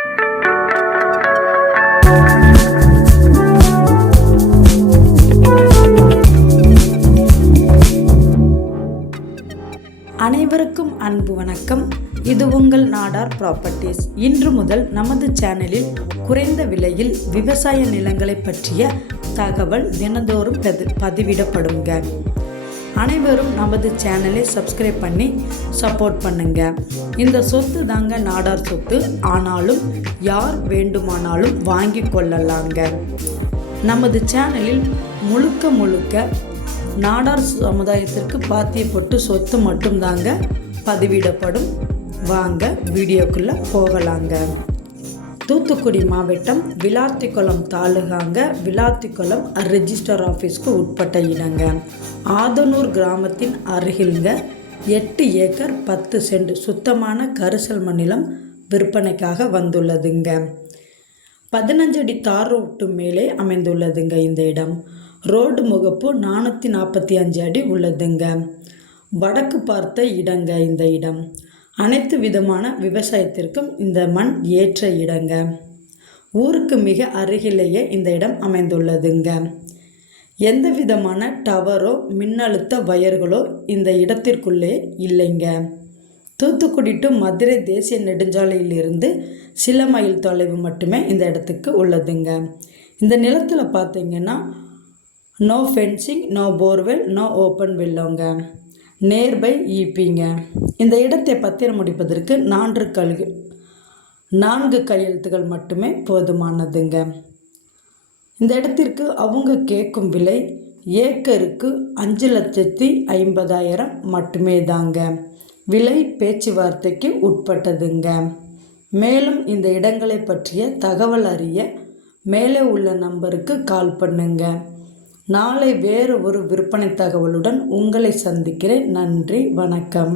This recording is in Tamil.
அனைவருக்கும் அன்பு வணக்கம். இது உங்கள் நாடார் ப்ராப்பர்ட்டிஸ். இன்று முதல் நமது சேனலில் குறைந்த விலையில் விவசாய நிலங்களை பற்றிய தகவல் தினந்தோறும் பதிவிடப்படுங்க. அனைவரும் நமது சேனலை சப்ஸ்கிரைப் பண்ணி சப்போர்ட் பண்ணுங்க. இந்த சொத்து தாங்க நாடார் சொத்து, ஆனாலும் யார் வேண்டுமானாலும் வாங்கி கொள்ளலாங்க. நமது சேனலில் முழுக்க நாடார் சமுதாயத்திற்கு பாத்தியப்பட்டு சொத்து மட்டும்தாங்க பதிவிடப்படும். வாங்க வீடியோக்குள்ளே போகலாங்க. தூத்துக்குடி மாவட்டம் விளாத்திக்குளம் தாலுகாங்க. விளாத்திக்குளம் ரெஜிஸ்டர் ஆஃபீஸ்க்கு உட்பட்ட இடங்க. ஆதனூர் கிராமத்தின் அருகில்ங்க 8 ஏக்கர் 10 சென்ட் சுத்தமான கரிசல் மண்ணிலம் விற்பனைக்காக வந்துள்ளதுங்க. 15 அடி தார் ரோட்டு மேலே அமைந்துள்ளதுங்க. இந்த இடம் ரோடு முகப்பு 445 அடி உள்ளதுங்க. வடக்கு பார்த்த இடங்க. இந்த இடம் அனைத்து விதமான விவசாயத்திற்கும் இந்த மண் ஏற்ற இடங்க. ஊருக்கு மிக அருகிலேயே இந்த இடம் அமைந்துள்ளதுங்க. எந்த விதமான டவரோ மின்னழுத்த வயர்களோ இந்த இடத்திற்குள்ளே இல்லைங்க. தூத்துக்குடி டு மதுரை தேசிய நெடுஞ்சாலையிலிருந்து சில மைல் தொலைவு மட்டுமே இந்த இடத்துக்கு உள்ளதுங்க. இந்த நிலத்தில் பார்த்தீங்கன்னா no fencing, no borewell, no open வெல்லோங்க. நேர்பை ஈப்பிங்க. இந்த இடத்தை பத்திரம் முடிப்பதற்கு 4 கையெழுத்துகள் மட்டுமே போதுமானதுங்க. இந்த இடத்திற்கு அவங்க கேட்கும் விலை ஏக்கருக்கு 5,50,000 மட்டுமே தாங்க. விலை பேச்சுவார்த்தைக்கு உட்பட்டதுங்க. மேலும் இந்த இடங்களை பற்றிய தகவல் அறிய மேலே உள்ள நம்பருக்கு கால் பண்ணுங்க. நாளை வேறு ஒரு விற்பனை தகவலுடன் உங்களை சந்திக்கிறேன். நன்றி, வணக்கம்.